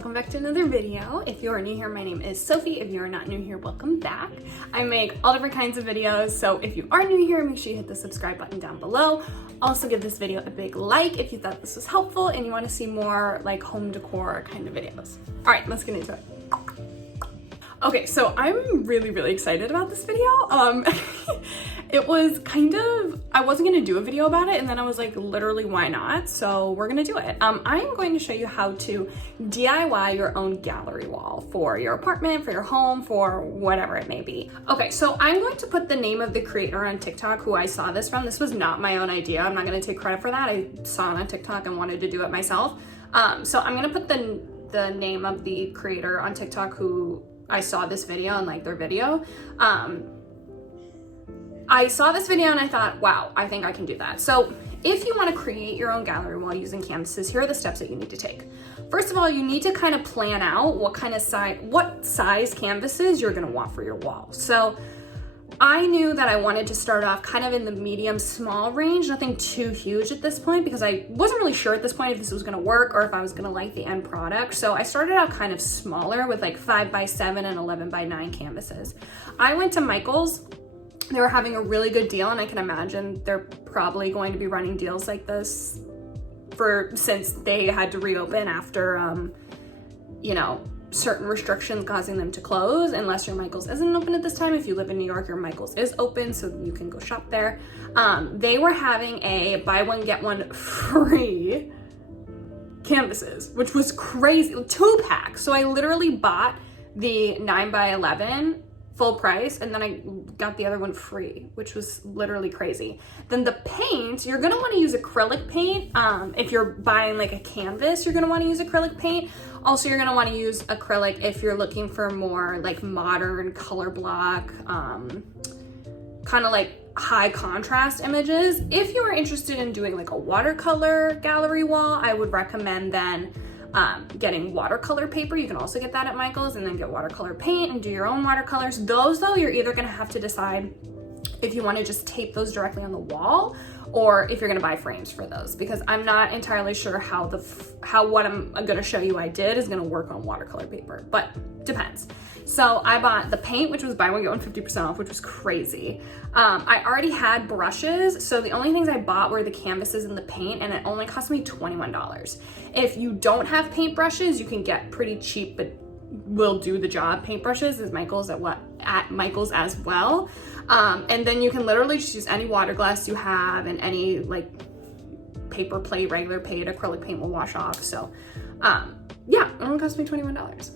welcome back to another video. If you are new here, my name is Sophie. If you are not new here, welcome back. I make all different kinds of videos, so if you are new here, make sure you hit the subscribe button down below. Also give this video a big like if you thought this was helpful and you want to see more like home decor kind of videos. All right, let's get into it. Okay, so I'm really excited about this video. It was kind of, I wasn't gonna do a video about it, and then I was like, literally, why not? So we're gonna do it. I'm going to show you how to DIY your own gallery wall for your apartment, for your home, for whatever it may be. Okay, so I'm going to put the name of the creator on TikTok who I saw this from. This was not my own idea. I'm not gonna take credit for that. I saw it on TikTok and wanted to do it myself. So I'm gonna put the name of the creator on TikTok who I saw this video and like their video. I saw this video and I thought, wow, I think I can do that. So if you want to create your own gallery wall using canvases, here are the steps that you need to take. First of all, you need to kind of plan out what size canvases you're going to want for your wall. So I knew that I wanted to start off kind of in the medium small range, nothing too huge at this point, because I wasn't really sure at this point if this was going to work or if I was going to like the end product. So I started out kind of smaller with like 5x7 and 11x9 canvases. I went to Michael's. They were having a really good deal, and I can imagine they're probably going to be running deals like this since they had to reopen after, you know, certain restrictions causing them to close, unless your Michael's isn't open at this time. If you live in New York, your Michael's is open, so you can go shop there. They were having a buy one, get one free canvases, which was crazy, 2-pack. So I literally bought the 9x11 full price, and then I got the other one free, which was literally crazy. Then the paint, you're gonna wanna use acrylic paint. If you're buying like a canvas, you're gonna wanna use acrylic paint. Also, you're gonna wanna use acrylic if you're looking for more like modern color block, kind of like high contrast images. If you are interested in doing like a watercolor gallery wall, I would recommend then getting watercolor paper. You can also get that at Michael's, and then get watercolor paint and do your own watercolors. Those though, you're either gonna have to decide if you want to just tape those directly on the wall or if you're gonna buy frames for those, because I'm not entirely sure how what I'm gonna show you I did is gonna work on watercolor paper, but depends. So I bought the paint, which was buy one get one 50% off, which was crazy. I already had brushes, so the only things I bought were the canvases and the paint, and it only cost me $21. If you don't have paint brushes, you can get pretty cheap but will do the job paintbrushes at Michael's as well. And then you can literally just use any water glass you have, and any like paper plate, regular paint, acrylic paint will wash off. So yeah, it only cost me $21.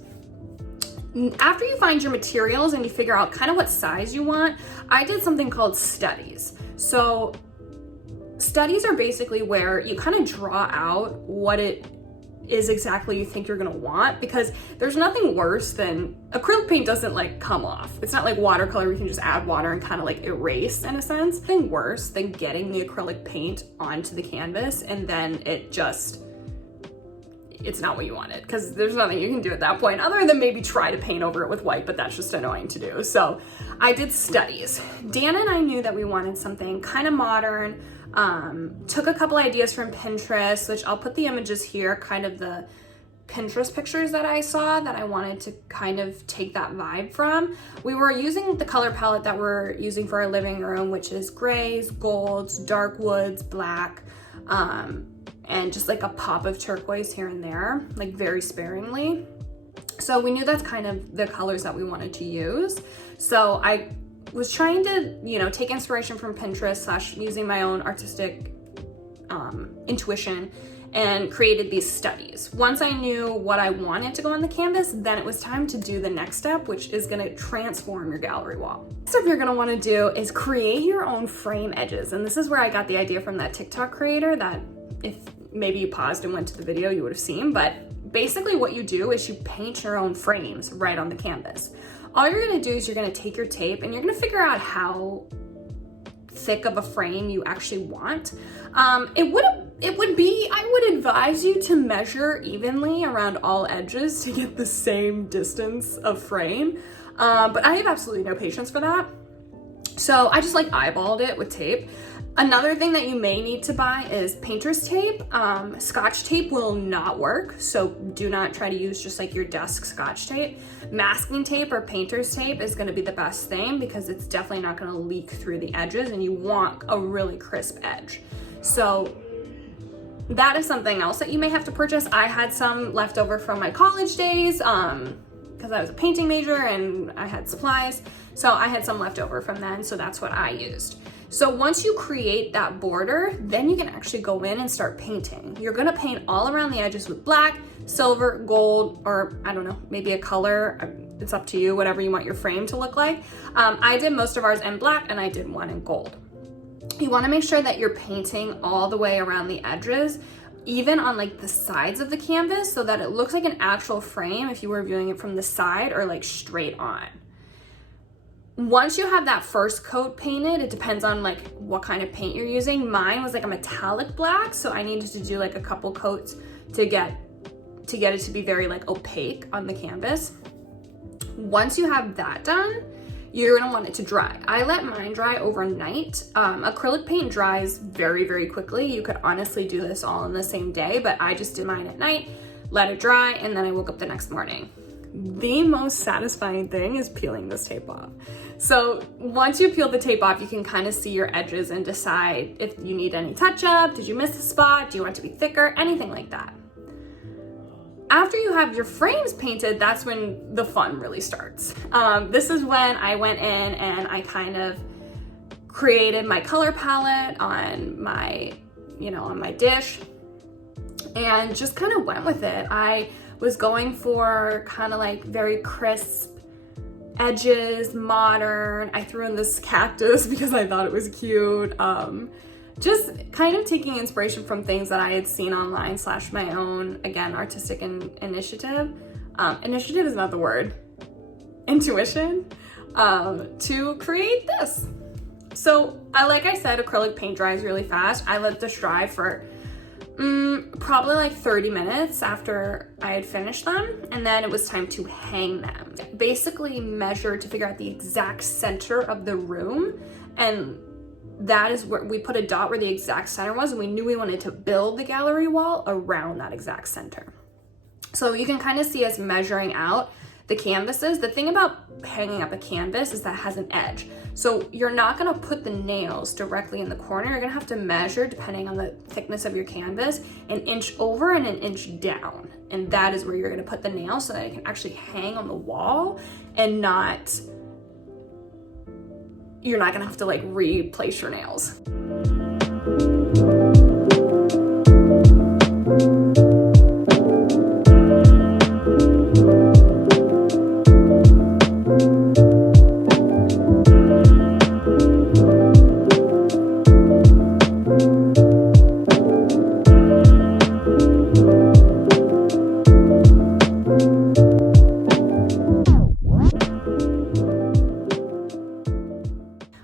After you find your materials and you figure out kind of what size you want, I did something called studies. So studies are basically where you kind of draw out what it is exactly you think you're gonna want, because there's nothing worse than acrylic paint doesn't like come off. It's not like watercolor where you can just add water and kind of like erase in a sense. Nothing worse than getting the acrylic paint onto the canvas and then it's not what you wanted, because there's nothing you can do at that point other than maybe try to paint over it with white, but that's just annoying to do. So I did studies. Dan and I knew that we wanted something kind of modern. Took a couple ideas from Pinterest, which I'll put the images here, kind of the Pinterest pictures that I saw that I wanted to kind of take that vibe from. We were using the color palette that we're using for our living room, which is grays, golds, dark woods, black, and just like a pop of turquoise here and there, like very sparingly. So we knew that's kind of the colors that we wanted to use. So I was trying to, you know, take inspiration from Pinterest / using my own artistic intuition, and created these studies. Once I knew what I wanted to go on the canvas, then it was time to do the next step, which is gonna transform your gallery wall. Next step you're gonna wanna do is create your own frame edges. And this is where I got the idea from that TikTok creator that if maybe you paused and went to the video, you would have seen. But basically what you do is you paint your own frames right on the canvas. All you're gonna do is you're gonna take your tape and you're gonna figure out how thick of a frame you actually want. I would advise you to measure evenly around all edges to get the same distance of frame. But I have absolutely no patience for that. So I just like eyeballed it with tape. Another thing that you may need to buy is painter's tape. Scotch tape will not work, so do not try to use just like your desk Scotch tape. Masking tape or painter's tape is gonna be the best thing because it's definitely not gonna leak through the edges and you want a really crisp edge. So that is something else that you may have to purchase. I had some left over from my college days because I was a painting major and I had supplies. So I had some left over from then, so that's what I used. So once you create that border, then you can actually go in and start painting. You're gonna paint all around the edges with black, silver, gold, or I don't know, maybe a color. It's up to you, whatever you want your frame to look like. I did most of ours in black and I did one in gold. You wanna make sure that you're painting all the way around the edges, even on like the sides of the canvas, so that it looks like an actual frame if you were viewing it from the side or like straight on. Once you have that first coat painted, it depends on like what kind of paint you're using. Mine was like a metallic black, so I needed to do like a couple coats to get it to be very like opaque on the canvas. Once you have that done, you're gonna want it to dry. I let mine dry overnight. Acrylic paint dries very, very quickly. You could honestly do this all in the same day, but I just did mine at night, let it dry, and then I woke up the next morning. The most satisfying thing is peeling this tape off. So once you peel the tape off, you can kind of see your edges and decide if you need any touch up, did you miss a spot, do you want it to be thicker, anything like that. After you have your frames painted, that's when the fun really starts. This is when I went in and I kind of created my color palette on my, on my dish and just kind of went with it. I was going for kind of like very crisp edges, modern. I threw in this cactus because I thought it was cute. Just kind of taking inspiration from things that I had seen online / my own, again, artistic initiative. Initiative is not the word. Intuition, to create this. So like I said, acrylic paint dries really fast. I let this dry for probably like 30 minutes after I had finished them, and then it was time to hang them. Basically measure to figure out the exact center of the room, and that is where we put a dot where the exact center was, and we knew we wanted to build the gallery wall around that exact center. So you can kind of see us measuring out the canvases. The thing about hanging up a canvas is that it has an edge. So you're not gonna put the nails directly in the corner. You're gonna have to measure, depending on the thickness of your canvas, 1 inch over and 1 inch down. And that is where you're gonna put the nails so that it can actually hang on the wall and you're not gonna have to like replace your nails.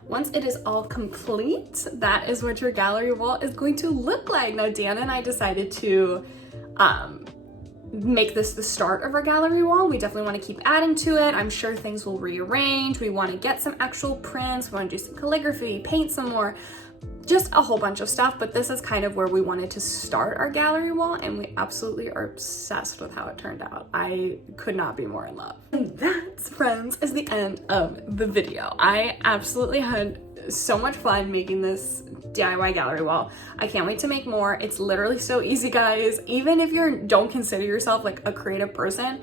Once it is all complete, that is what your gallery wall is going to look like. Now, Dan and I decided to make this the start of our gallery wall. We definitely want to keep adding to it. I'm sure things will rearrange. We want to get some actual prints. We want to do some calligraphy, paint some more, just a whole bunch of stuff. But this is kind of where we wanted to start our gallery wall, and we absolutely are obsessed with how it turned out. I could not be more in love. And that, friends, is the end of the video. I absolutely had so much fun making this DIY gallery wall. I can't wait to make more. It's literally so easy, guys. Even if you don't consider yourself like a creative person,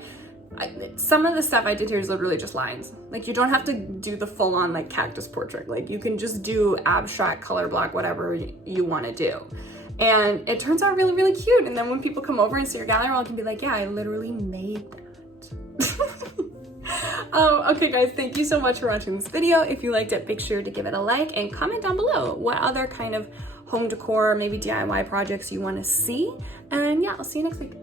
some of the stuff I did here is literally just lines. Like, you don't have to do the full-on like cactus portrait. Like, you can just do abstract, color block, whatever you want to do. And it turns out really, really cute. And then when people come over and see your gallery wall, I can be like, yeah, I literally made that. Okay guys, thank you so much for watching this video. If you liked it, make sure to give it a like and comment down below what other kind of home decor, maybe DIY projects you want to see. And yeah, I'll see you next week.